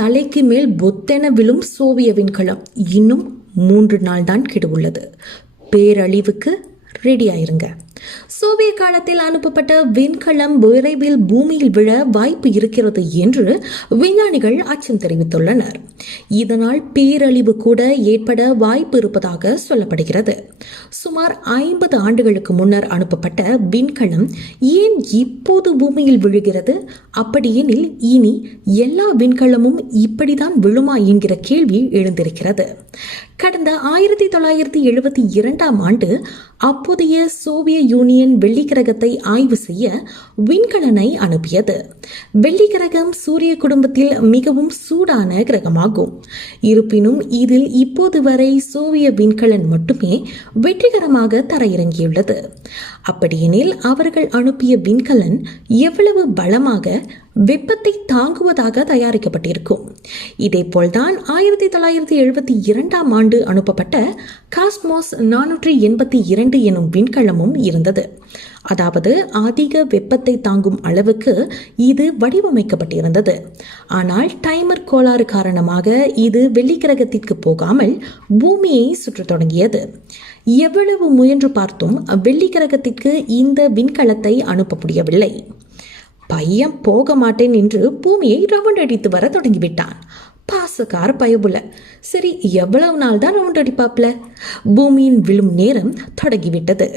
தலைக்கு மேல் பொத்தென விழும் சோவிய விண்கலம் இன்னும் மூன்று நாள் தான் கெடுவுள்ளது. பேரழிவுக்கு ரெடியாயிருங்க சோவியத் சோவிய காலத்தில் அனுப்பப்பட்ட விண்கலம் விரைவில் பூமியில் விழ வாய்ப்பு இருக்கிறது என்று விஞ்ஞானிகள் அச்சம் தெரிவித்துள்ளனர். இதனால் பேரழிவு கூட ஏற்பட வாய்ப்பு இருப்பதாக சொல்லப்படுகிறது. சுமார் ஐம்பது ஆண்டுகளுக்கு முன்னர் அனுப்பப்பட்ட விண்கலம் ஏன் இப்போது பூமியில் விழுகிறது? அப்படியெனில் இனி எல்லா விண்கலமும் இப்படிதான் விழுமா என்கிற கேள்வி எழுந்திருக்கிறது. கடந்த ஆயிரத்தி தொள்ளாயிரத்தி எழுபத்தி இரண்டாம் ஆண்டு அப்போதைய சோவிய யூனியன் வெள்ளி கிரகத்தை ஆய்வு செய்ய விண்கலனை அனுப்பியது. வெள்ளி கிரகம் சூரிய குடும்பத்தில் மிகவும் சூடான கிரகமாகும். இருப்பினும் இதில் இப்போது வரை சோவிய விண்கலன் மட்டுமே வெற்றிகரமாக தரையிறங்கியுள்ளது. அப்படியெனில் அவர்கள் அனுப்பிய விண்கலன் எவ்வளவு பலமாக வெப்பத்தை தாங்குவதாக தயாரிக்கப்பட்டிருக்கும். இதேபோல்தான் ஆயிரத்தி தொள்ளாயிரத்தி எழுபத்தி இரண்டாம் ஆண்டு அனுப்பப்பட்ட காஸ்மோஸ் நானூற்றி எண்பத்தி இரண்டு எனும் விண்கலமும் இருந்தது. அதாவது அதிக வெப்பத்தை தாங்கும் அளவுக்கு இது வடிவமைக்கப்பட்டிருந்தது. ஆனால் டைமர் கோளாறு காரணமாக இது வெள்ளிக்கிரகத்திற்கு போகாமல் பூமியை சுற்றத் தொடங்கியது. எவ்வளவு முயன்று பார்த்தும் வெள்ளிக்கிரகத்திற்கு இந்த விண்கலத்தை அனுப்ப முடியவில்லை. பையன் போக மாட்டேன் என்று பூமியை ரவுண்ட் அடித்து வர தொடங்கிவிட்டான். பாசக்கார பயபுல. சரி எவ்வளவு நாள் தான் ரவுண்ட் அடிப்பாப்ல பூமியின் விழும் நேரம் தொடங்கிவிட்டது.